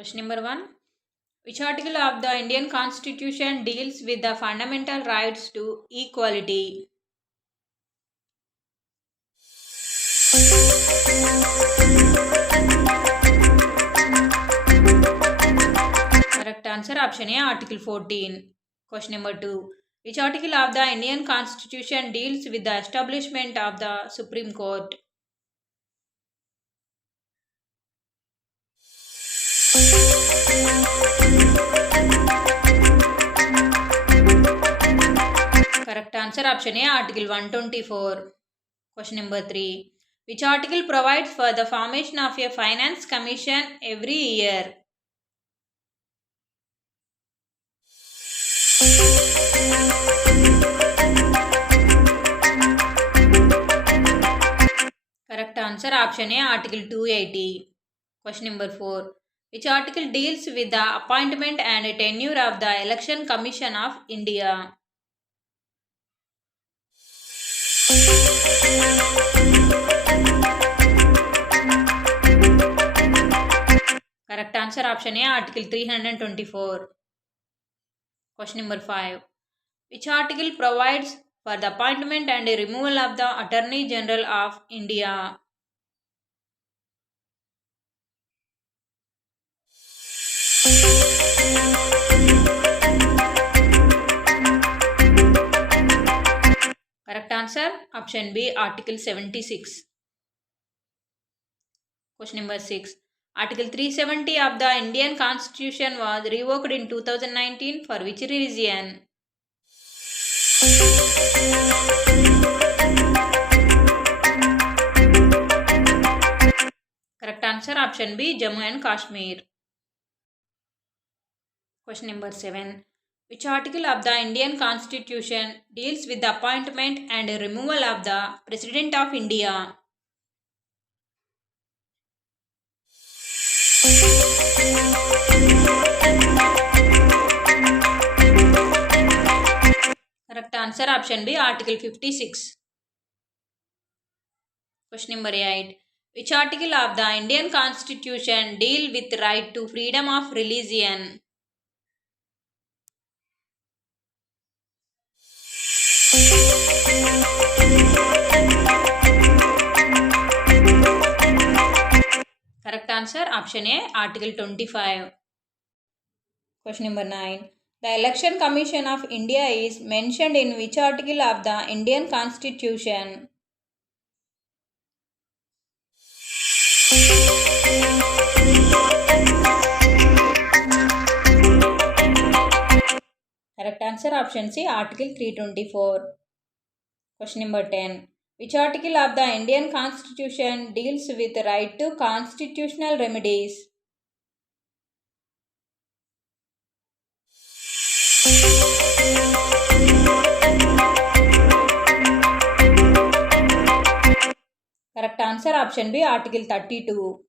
Question number 1. Which article of the Indian Constitution deals with the fundamental rights to equality? Correct answer option A, Article 14. Question number 2. Which article of the Indian Constitution deals with the establishment of the Supreme Court? Correct answer option A, Article 124. Question number 3. Which article provides for the formation of a finance commission every year? Correct answer option A, Article 280. Question number 4. Which article deals with the appointment and tenure of the Election Commission of India? Correct answer option A, Article 324. Question number 5. Which article provides for the appointment and removal of the Attorney General of India? Correct answer option B, Article 76. Question number 6. Article 370 of the Indian Constitution was revoked in 2019 for which reason? Correct answer option B, Jammu and Kashmir. Question number 7. Which article of the Indian Constitution deals with the appointment and removal of the President of India? Correct answer option B, Article 56. Question number 8. Which article of the Indian Constitution deal with right to freedom of religion? Correct answer option A, Article 25. Question number 9. The Election Commission of India is mentioned in which article of the Indian Constitution? Correct answer option C, Article 324. Question number 10. Which article of the Indian Constitution deals with the right to constitutional remedies? Correct answer option B, Article 32.